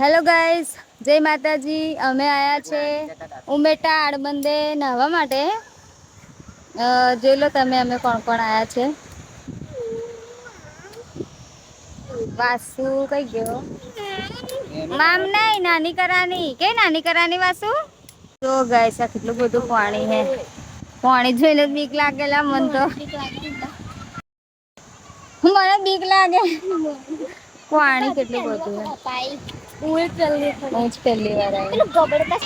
Hello guys, જય માતાજી। અમે આયા છે ઉમેટા આડબંદે નહાવા માટે। જોઈ લો તમે અમે કોણ કોણ આયા છે। વાસુ કઈ ગયો? મામ નઈ નાની કરાની કે નાની કરાની વાસુ। તો ગાઈસ આ કેટલું બધું પાણી હે। પાણી જોઈને બીક લાગેલા મન તો। મને બીક લાગે પાણી કેટલું બધું હે। હું જ પહેલી વાર આવી।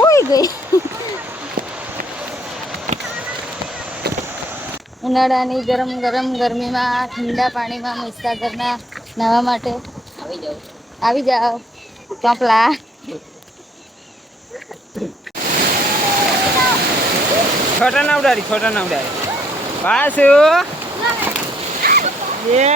ઓય ગઈ। ઉનાળાની ગરમ ગરમ ગરમીમાં ઠંડા પાણીમાં મહીસાગરના નાહવા માટે આવી જાઓ ચોપલા। छोटा ना उडारी वासु ये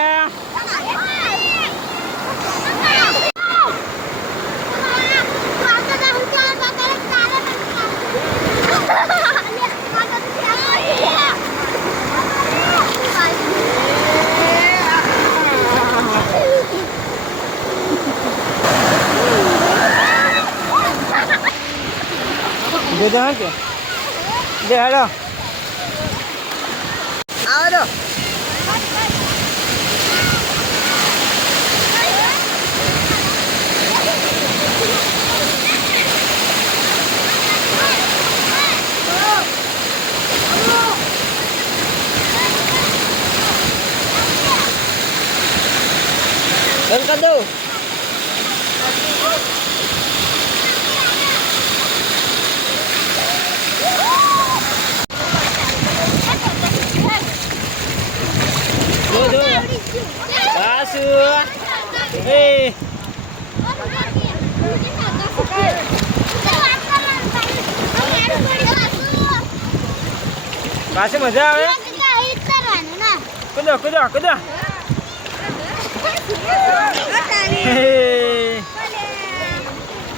दे दो के दे हेलो आओ दो बंद कर दो। वासु ए वासु मजा आवे कूदो कूदो कूदो